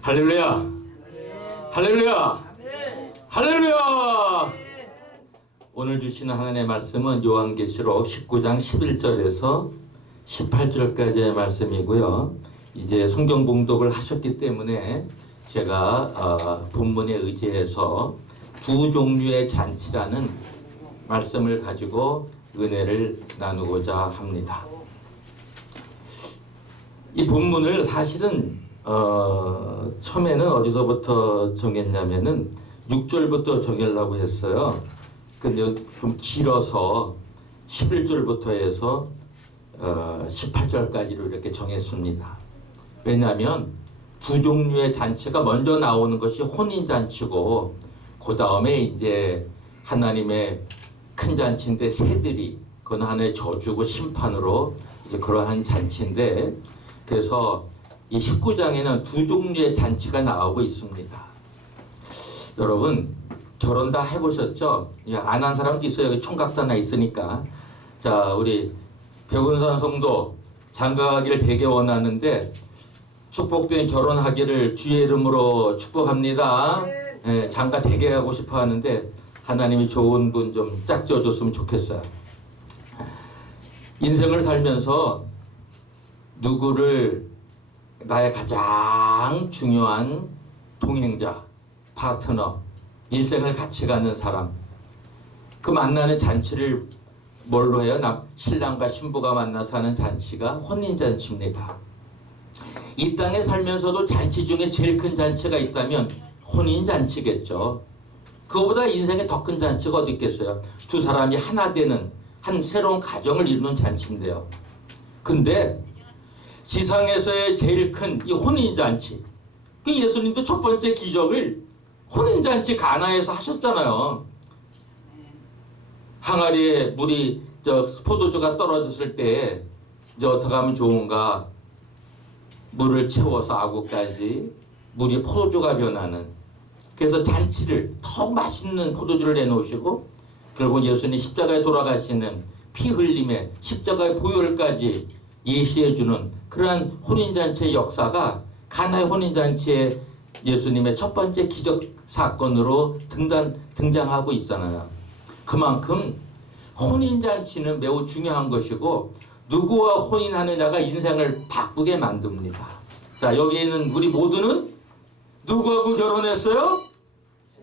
할렐루야! 할렐루야! 할렐루야! 오늘 주시는 하나님의 말씀은 요한계시록 19장 11절에서 18절까지의 말씀이고요. 이제 성경 봉독을 하셨기 때문에 제가 본문에 의지해서 두 종류의 잔치라는 말씀을 가지고 은혜를 나누고자 합니다. 이 본문을 사실은 처음에는 어디서부터 정했냐면은 6절부터 정하려고 했어요. 근데 좀 길어서 11절부터 해서 18절까지로 이렇게 정했습니다. 왜냐하면 두 종류의 잔치가 먼저 나오는 것이 혼인잔치고 그 다음에 이제 하나님의 큰 잔치인데 새들이 그건 하나의 저주고 심판으로 이제 그러한 잔치인데, 그래서 이 19장에는 두 종류의 잔치가 나오고 있습니다. 여러분 결혼 다 해보셨죠? 안 한 사람도 있어요. 여기 총각도 하나 있으니까. 자, 우리 백운산 성도 장가가기를 되게 원하는데 축복된 결혼하기를 주의 이름으로 축복합니다. 네, 장가 되게 하고 싶어 하는데 하나님이 좋은 분 좀 짝지어줬으면 좋겠어요. 인생을 살면서 누구를 나의 가장 중요한 동행자, 파트너, 일생을 같이 가는 사람, 그 만나는 잔치를 뭘로 해요? 신랑과 신부가 만나서 하는 잔치가 혼인잔치입니다. 이 땅에 살면서도 잔치 중에 제일 큰 잔치가 있다면 혼인잔치겠죠. 그거보다 인생에 더 큰 잔치가 어디 있겠어요? 두 사람이 하나 되는 한 새로운 가정을 이루는 잔치인데요. 근데 지상에서의 제일 큰 이 혼인잔치, 그 예수님도 첫 번째 기적을 혼인잔치 가나에서 하셨잖아요. 항아리에 물이 포도주가 떨어졌을 때 이제 어떻게 하면 좋은가? 물을 채워서 아구까지 물이 포도주가 변하는, 그래서 잔치를 더욱 맛있는 포도주를 내놓으시고 결국 예수님 십자가에 돌아가시는 피 흘림의 십자가의 보혈까지 예시해주는 그러한 혼인잔치의 역사가 가나의 혼인잔치의 예수님의 첫 번째 기적 사건으로 등장하고 있잖아요. 그만큼 혼인잔치는 매우 중요한 것이고 누구와 혼인하느냐가 인생을 바꾸게 만듭니다. 자, 여기 있는 우리 모두는 누구하고 결혼했어요?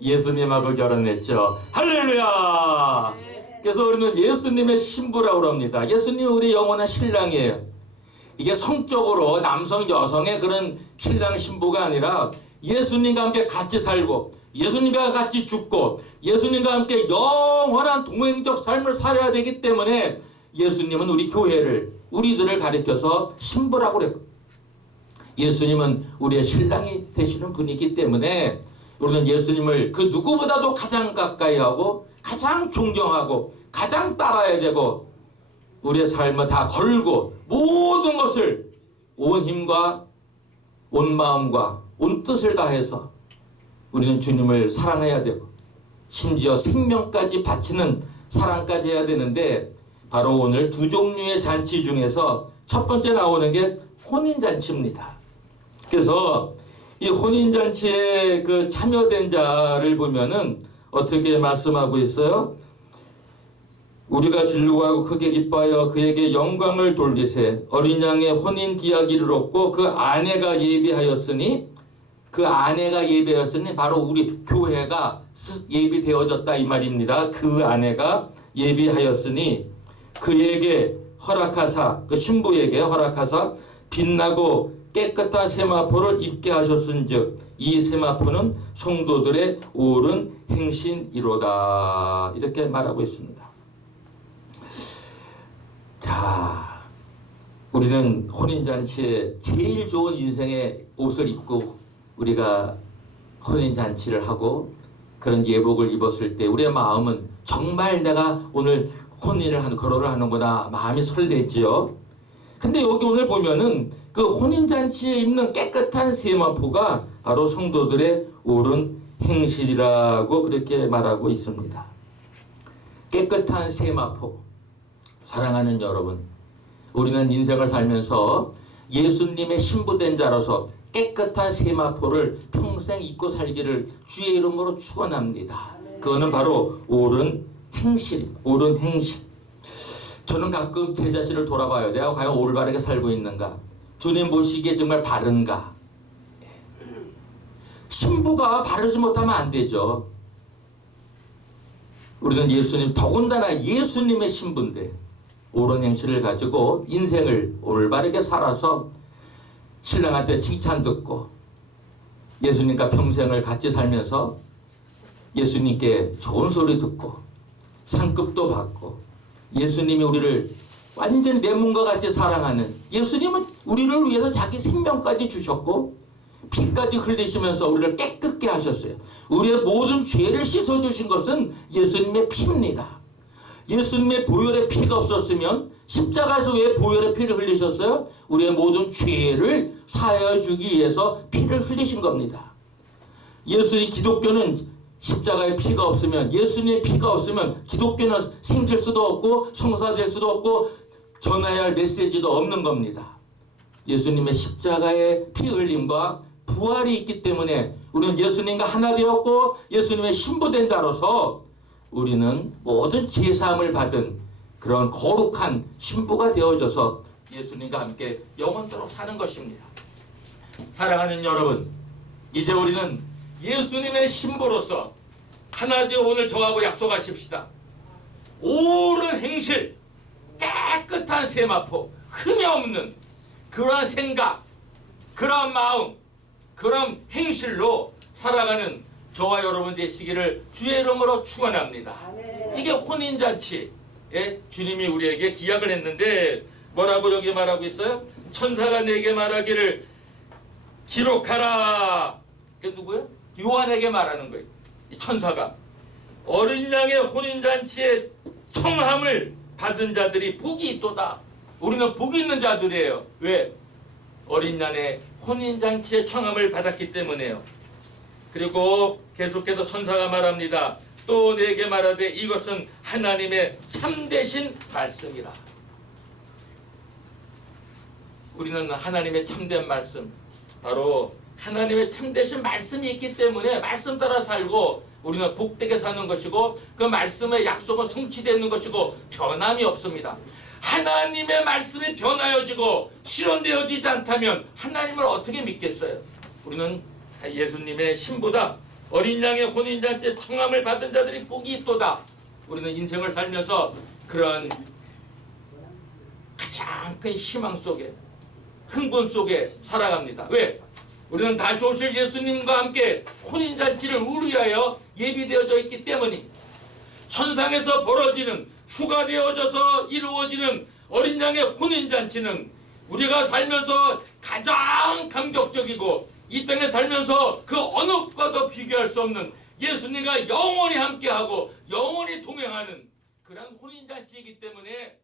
예수님하고 결혼했죠. 할렐루야! 그래서 우리는 예수님의 신부라고 합니다. 예수님은 우리 영원한 신랑이에요. 이게 성적으로 남성 여성의 그런 신랑 신부가 아니라 예수님과 함께 같이 살고 예수님과 같이 죽고 예수님과 함께 영원한 동행적 삶을 살아야 되기 때문에 예수님은 우리 교회를, 우리들을 가리켜서 신부라고 그랬고 예수님은 우리의 신랑이 되시는 분이기 때문에 우리는 예수님을 그 누구보다도 가장 가까이 하고 가장 존경하고 가장 따라야 되고 우리의 삶을 다 걸고 모든 것을 온 힘과 온 마음과 온 뜻을 다해서 우리는 주님을 사랑해야 되고 심지어 생명까지 바치는 사랑까지 해야 되는데, 바로 오늘 두 종류의 잔치 중에서 첫 번째 나오는 게 혼인잔치입니다. 그래서 이 혼인잔치에 그 참여된 자를 보면은 어떻게 말씀하고 있어요? 우리가 즐거워하고 크게 기뻐하여 그에게 영광을 돌리세. 어린 양의 혼인 기약일을 얻고 그 아내가 예비하였으니, 그 아내가 예비하였으니 바로 우리 교회가 예비되어졌다 이 말입니다. 그 아내가 예비하였으니 그에게 허락하사, 그 신부에게 허락하사 빛나고 깨끗한 세마포를 입게 하셨은즉 이 세마포는 성도들의 옳은 행신이로다. 이렇게 말하고 있습니다. 자, 우리는 혼인잔치에 제일 좋은 인생의 옷을 입고 우리가 혼인잔치를 하고 그런 예복을 입었을 때 우리의 마음은 정말 내가 오늘 결혼을 하는구나, 마음이 설레지요. 근데 여기 오늘 보면은 그 혼인잔치에 입는 깨끗한 세마포가 바로 성도들의 옳은 행실이라고 그렇게 말하고 있습니다. 깨끗한 세마포. 사랑하는 여러분, 우리는 인생을 살면서 예수님의 신부된 자로서 깨끗한 세마포를 평생 잊고 살기를 주의 이름으로 축원합니다. 그거는 바로 옳은 행실, 옳은 행실. 저는 가끔 제 자신을 돌아봐요. 내가 과연 올바르게 살고 있는가? 주님 보시기에 정말 바른가? 신부가 바르지 못하면 안 되죠. 우리는 예수님, 더군다나 예수님의 신부인데 옳은 행실을 가지고 인생을 올바르게 살아서 신랑한테 칭찬 듣고 예수님과 평생을 같이 살면서 예수님께 좋은 소리 듣고 상급도 받고 예수님이 우리를 완전 내 몸과 같이 사랑하는, 예수님은 우리를 위해서 자기 생명까지 주셨고 피까지 흘리시면서 우리를 깨끗게 하셨어요. 우리의 모든 죄를 씻어주신 것은 예수님의 피입니다. 예수님의 보혈의 피가 없었으면 십자가에서 왜 보혈의 피를 흘리셨어요? 우리의 모든 죄를 사하여 주기 위해서 피를 흘리신 겁니다. 예수님, 기독교는 십자가의 피가 없으면, 예수님의 피가 없으면 기독교는 생길 수도 없고 성사될 수도 없고 전해야 할 메시지도 없는 겁니다. 예수님의 십자가의 피 흘림과 부활이 있기 때문에 우리는 예수님과 하나 되었고 예수님의 신부된 자로서 우리는 모든 제사함을 받은 그런 거룩한 신부가 되어져서 예수님과 함께 영원토록 사는 것입니다. 사랑하는 여러분, 이제 우리는 예수님의 신부로서 하나 되어 오늘 저하고 약속하십시다. 옳은 행실, 깨끗한 세마포, 흠이 없는 그러한 생각, 그러한 마음, 그런 행실로 살아가는 저와 여러분 되시기를 주의 이름으로 축원합니다. 이게 혼인잔치에 주님이 우리에게 기약을 했는데 뭐라고 여기 말하고 있어요? 천사가 내게 말하기를 기록하라. 그게 누구예요? 요한에게 말하는 거예요. 이 천사가 어린 양의 혼인잔치에 청함을 받은 자들이 복이 있도다. 우리는 복이 있는 자들이에요. 왜? 어린 양의 혼인잔치에 청함을 받았기 때문에요. 그리고 계속해서 천사가 말합니다. 또 내게 말하되 이것은 하나님의 참되신 말씀이라. 우리는 하나님의 참된 말씀, 바로 하나님의 참되신 말씀이 있기 때문에 말씀 따라 살고 우리는 복되게 사는 것이고 그 말씀의 약속은 성취되는 것이고 변함이 없습니다. 하나님의 말씀이 변하여지고 실현되어지지 않다면 하나님을 어떻게 믿겠어요? 우리는 예수님의 신부다. 어린 양의 혼인잔치에 청함을 받은 자들이 복이 있도다. 우리는 인생을 살면서 그런 가장 큰 희망 속에, 흥분 속에 살아갑니다. 왜? 우리는 다시 오실 예수님과 함께 혼인잔치를 우리 위하여 예비되어져 있기 때문입니다. 천상에서 벌어지는, 휴가되어져서 이루어지는 어린 양의 혼인잔치는 우리가 살면서 가장 감격적이고 이 땅에 살면서 그 어느 것과도 비교할 수 없는 예수님과 영원히 함께하고 영원히 동행하는 그런 혼인잔치이기 때문에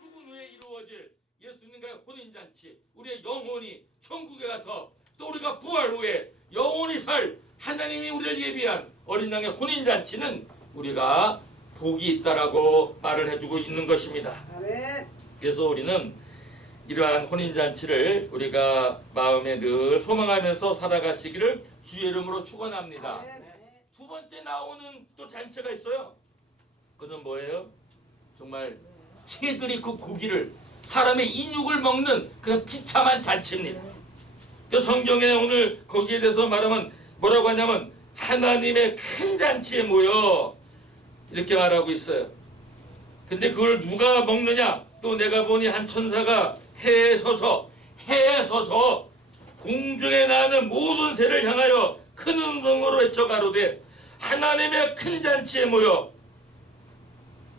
죽은 후에 이루어질 예수님과의 혼인잔치, 우리의 영혼이 천국에 가서 또 우리가 부활 후에 영원히 살 하나님이 우리를 예비한 어린 양의 혼인잔치는 우리가 복이 있다라고 말을 해주고 있는 것입니다. 그래서 우리는 이러한 혼인잔치를 우리가 마음에 늘 소망하면서 살아가시기를 주의 이름으로 축원합니다. 두 번째 나오는 또 잔치가 있어요. 그건 뭐예요? 정말 새들이 그 고기를, 사람의 인육을 먹는 그런 비참한 잔치입니다. 그 성경에 오늘 거기에 대해서 말하면 뭐라고 하냐면 하나님의 큰 잔치에 모여 이렇게 말하고 있어요. 근데 그걸 누가 먹느냐? 또 내가 보니 한 천사가 해에 서서 공중에 나는 모든 새를 향하여 큰 음성으로 외쳐 가로되 하나님의 큰 잔치에 모여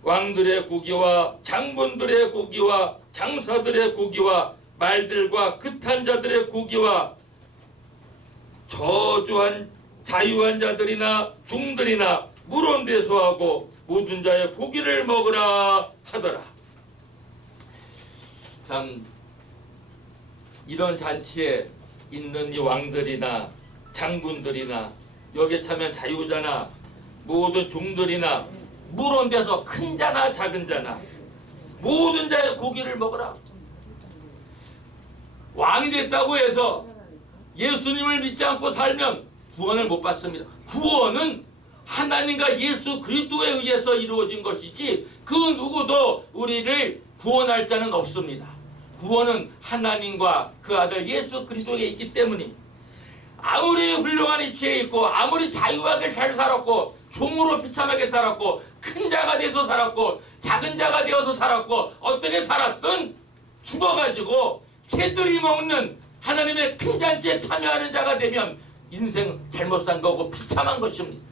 왕들의 고기와 장군들의 고기와 장사들의 고기와 말들과 극한 자들의 고기와 저주한 자유한 자들이나 종들이나 물온 대소하고 모든 자의 고기를 먹으라 하더라. 참 이런 잔치에 있는 이 왕들이나 장군들이나 여기에 참여한 자유자나 모든 종들이나 물온 데서 큰 자나 작은 자나 모든 자의 고기를 먹으라. 왕이 됐다고 해서 예수님을 믿지 않고 살면 구원을 못 받습니다. 구원은 하나님과 예수 그리스도에 의해서 이루어진 것이지 그 누구도 우리를 구원할 자는 없습니다. 구원은 하나님과 그 아들 예수 그리스도에 있기 때문입니다. 아무리 훌륭한 위치에 있고 아무리 자유하게 잘 살았고 종으로 비참하게 살았고 큰 자가 돼서 살았고 작은 자가 되어서 살았고 어떻게 살았든 죽어가지고 새들이 먹는 하나님의 큰 잔치에 참여하는 자가 되면 인생 잘못 산 거고 비참한 것입니다.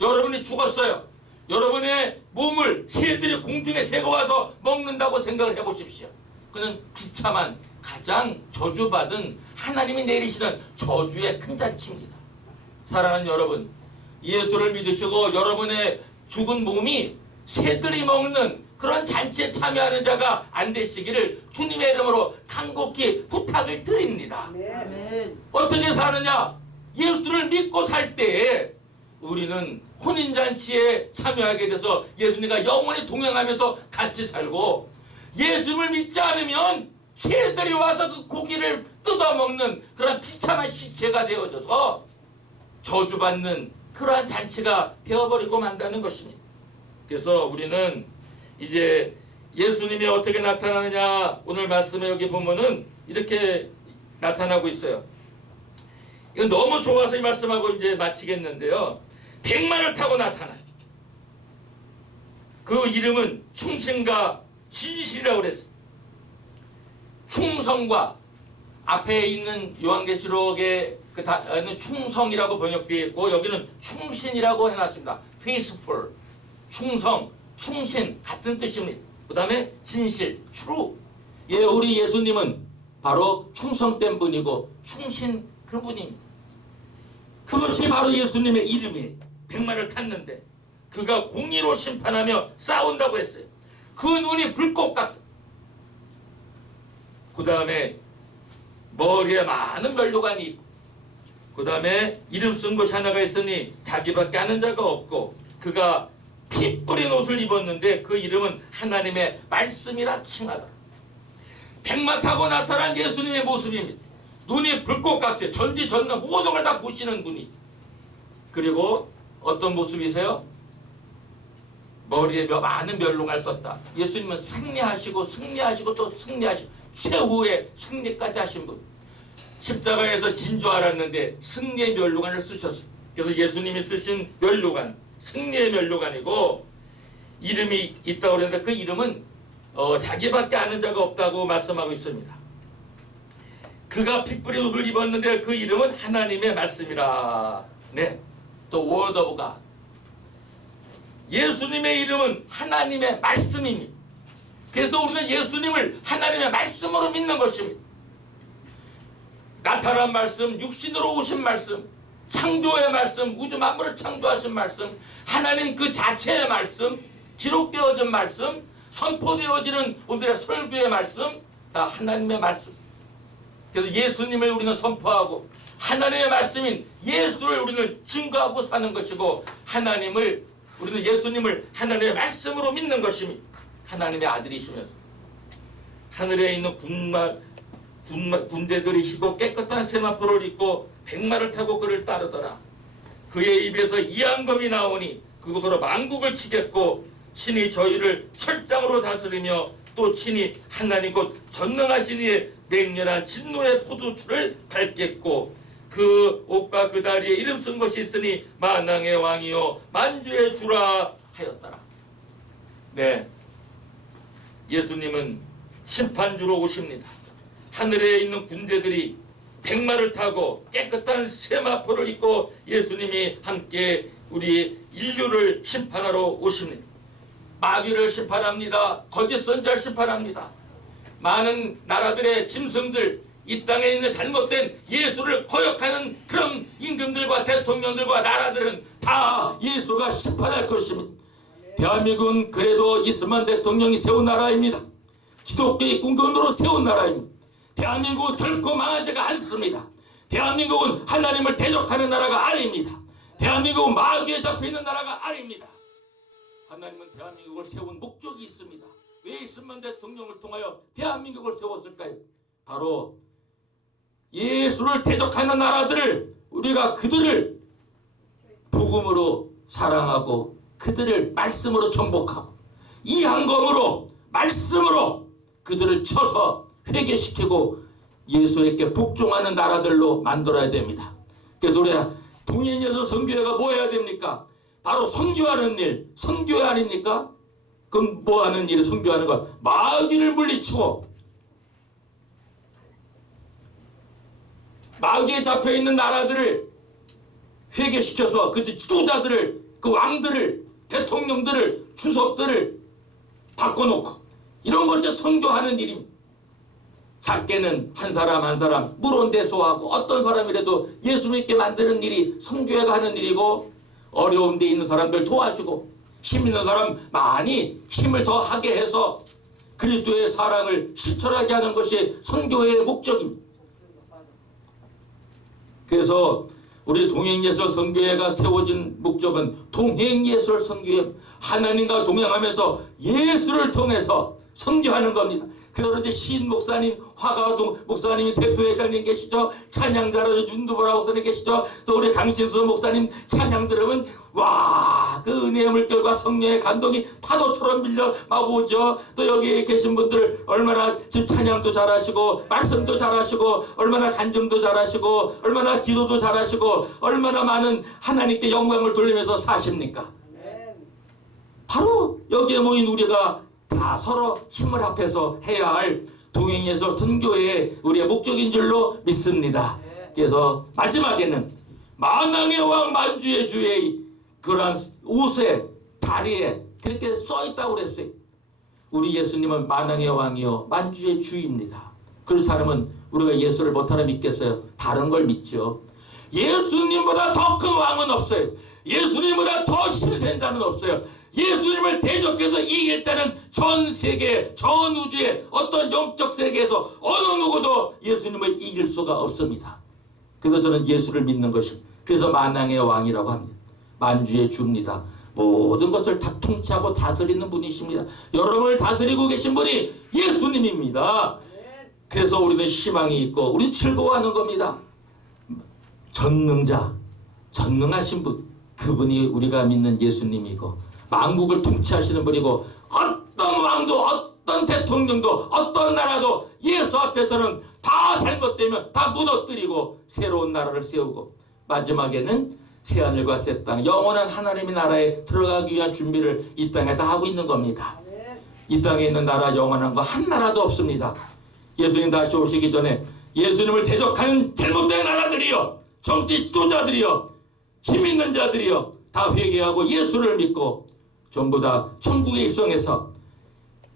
여러분이 죽었어요. 여러분의 몸을 새들이 공중에 새가 와서 먹는다고 생각을 해보십시오. 그는 비참한 가장 저주받은 하나님이 내리시는 저주의 큰 잔치입니다. 사랑하는 여러분, 예수를 믿으시고 여러분의 죽은 몸이 새들이 먹는 그런 잔치에 참여하는 자가 안 되시기를 주님의 이름으로 간곡히 부탁을 드립니다. 아멘. 어떻게 사느냐? 예수를 믿고 살 때에 우리는 혼인잔치에 참여하게 돼서 예수님과 영원히 동행하면서 같이 살고, 예수를 믿지 않으면 새들이 와서 그 고기를 뜯어먹는 그런 비참한 시체가 되어져서 저주받는 그러한 잔치가 되어버리고 만다는 것입니다. 그래서 우리는 이제 예수님이 어떻게 나타나느냐, 오늘 말씀에 여기 보면은 이렇게 나타나고 있어요. 이건 너무 좋아서 이 말씀하고 이제 마치겠는데요. 백마를 타고 나타나요. 그 이름은 충신과 진실이라고 그랬어요. 충성과 앞에 있는 요한계시록에 그 단어는 충성이라고 번역되어 있고 여기는 충신이라고 해놨습니다. faithful, 충성, 충신 같은 뜻입니다. 그 다음에 진실, true. 예, 우리 예수님은 바로 충성된 분이고 충신 그 분입니다. 그것이 바로 예수님의 이름이에요. 백마를 탔는데 그가 공의로 심판하며 싸운다고 했어요. 그 눈이 불꽃 같다. 그 다음에 머리에 많은 면류관이 있고, 그 다음에 이름 쓴 것이 하나가 있으니 자기밖에 아는 자가 없고, 그가 피 뿌린 옷을 입었는데 그 이름은 하나님의 말씀이라 칭하더라. 백마 타고 나타난 예수님의 모습입니다. 눈이 불꽃 같아요. 전지전능 모든 걸 다 보시는 분이. 그리고 어떤 모습이세요? 머리에 많은 면류관을 썼다. 예수님은 승리하시고 승리하시고 또 승리하시고 최후의 승리까지 하신 분. 십자가에서 진 줄 알았는데 승리의 면류관을 쓰셨어요. 그래서 예수님이 쓰신 면류관, 승리의 면류관이고, 이름이 있다고 그랬는데 그 이름은 자기밖에 아는 자가 없다고 말씀하고 있습니다. 그가 피 뿌린 옷을 입었는데 그 이름은 하나님의 말씀이라. 네, 또 word of God. 예수님의 이름은 하나님의 말씀입니다. 그래서 우리는 예수님을 하나님의 말씀으로 믿는 것입니다. 나타난 말씀, 육신으로 오신 말씀, 창조의 말씀, 우주 만물을 창조하신 말씀, 하나님 그 자체의 말씀, 기록되어진 말씀, 선포되어지는 오늘의 설교의 말씀, 다 하나님의 말씀. 그래서 예수님을 우리는 선포하고 하나님의 말씀인 예수를 우리는 증거하고 사는 것이고, 우리는 예수님을 하나님의 말씀으로 믿는 것입니다. 하나님의 아들이시면서 하늘에 있는 군대들이시고 깨끗한 세마포를 입고 백마를 타고 그를 따르더라. 그의 입에서 이암금이 나오니 그곳으로 만국을 치겠고, 친히 저희를 철장으로 다스리며 또 친히 하나님 곧 전능하신 이의 맹렬한 진노의 포도주를 밟겠고, 그 옷과 그 다리에 이름 쓴 것이 있으니 만왕의 왕이요 만주의 주라 하였더라. 네, 예수님은 심판주로 오십니다. 하늘에 있는 군대들이 백마를 타고 깨끗한 세마포를 입고 예수님이 함께 우리 인류를 심판하러 오십니다. 마귀를 심판합니다. 거짓 선지자를 심판합니다. 많은 나라들의 짐승들, 이 땅에 있는 잘못된 예수를 거역하는 그런 임금들과 대통령들과 나라들은 다 예수가 심판할 것입니다. 대한민국은 그래도 이스만 대통령이 세운 나라입니다. 기독교의 근원으로 세운 나라입니다. 대한민국은 결코 망하지가 않습니다. 대한민국은 하나님을 대적하는 나라가 아닙니다. 대한민국은 마귀에 잡혀있는 나라가 아닙니다. 하나님은 대한민국을 세운 목적이 있습니다. 왜 이스만 대통령을 통하여 대한민국을 세웠을까요? 바로 예수를 대적하는 나라들을 우리가 그들을 복음으로 사랑하고 그들을 말씀으로 정복하고 이 한검으로 말씀으로 그들을 쳐서 회개시키고 예수에게 복종하는 나라들로 만들어야 됩니다. 그래서 우리 동행예수 선교회가 뭐 해야 됩니까? 바로 선교하는 일, 선교회 아닙니까? 그럼 뭐 하는 일을 선교하는 것? 마귀를 물리치고 마귀에 잡혀있는 나라들을 회개시켜서 그 지도자들을, 그 왕들을, 대통령들을, 주석들을 바꿔놓고 이런 것이 선교하는 일입니다. 작게는 한 사람 한 사람 물온대소하고 어떤 사람이라도 예수 믿게 만드는 일이 선교회가 하는 일이고, 어려운 데 있는 사람들 도와주고 힘 있는 사람 많이 힘을 더 하게 해서 그리스도의 사랑을 실천하게 하는 것이 선교회의 목적입니다. 그래서 우리 동행예술 선교회가 세워진 목적은 동행예술 선교회, 하나님과 동행하면서 예수를 통해서 선교하는 겁니다. 그래서 이제 신 목사님, 화가동 목사님이 대표회장님 계시죠. 찬양자로 윤두보라 목사님 계시죠. 또 우리 강진수 목사님 찬양 들으면 와, 그 은혜의 물결과 성령의 감동이 파도처럼 밀려 막 오죠. 또 여기 계신 분들 얼마나 지금 찬양도 잘하시고 말씀도 잘하시고 얼마나 간증도 잘하시고 얼마나 기도도 잘하시고 얼마나 많은 하나님께 영광을 돌리면서 사십니까? 바로 여기에 모인 우리가 다 서로 힘을 합해서 해야 할 동행예수 선교회의 우리의 목적인 줄로 믿습니다. 그래서 마지막에는 만왕의 왕 만주의 주의 그러한 옷에 다리에 그렇게 써있다고 그랬어요. 우리 예수님은 만왕의 왕이요 만주의 주입니다. 그렇지 않으면 우리가 예수를 못하나 믿겠어요? 다른 걸 믿죠. 예수님보다 더 큰 왕은 없어요. 예수님보다 더 신세한 자는 없어요. 예수님을 대적해서 이길 자는 전 세계, 전 우주의 어떤 영적 세계에서 어느 누구도 예수님을 이길 수가 없습니다. 그래서 저는 예수를 믿는 것입니다. 그래서 만왕의 왕이라고 합니다. 만주의 주입니다. 모든 것을 다 통치하고 다스리는 분이십니다. 여러분을 다스리고 계신 분이 예수님입니다. 그래서 우리는 희망이 있고 우리는 즐거워하는 겁니다. 전능자, 전능하신 분, 그분이 우리가 믿는 예수님이고 만국을 통치하시는 분이고 어떤 왕도 어떤 대통령도 어떤 나라도 예수 앞에서는 다 잘못되면 다 무너뜨리고 새로운 나라를 세우고 마지막에는 새하늘과 새 땅 영원한 하나님의 나라에 들어가기 위한 준비를 이 땅에 다 하고 있는 겁니다. 이 땅에 있는 나라 영원한 거 한 나라도 없습니다. 예수님 다시 오시기 전에 예수님을 대적하는 잘못된 나라들이요, 정치 지도자들이요, 힘 있는 자들이요 다 회개하고 예수를 믿고 전부 다 천국에 입성해서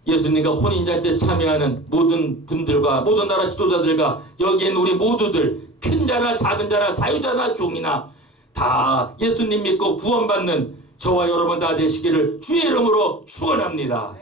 예수님과 혼인잔치에 참여하는 모든 분들과 모든 나라 지도자들과 여기에 있는 우리 모두들 큰 자나 작은 자나 자유자나 종이나 다 예수님 믿고 구원받는 저와 여러분 다 되시기를 주의 이름으로 축원합니다.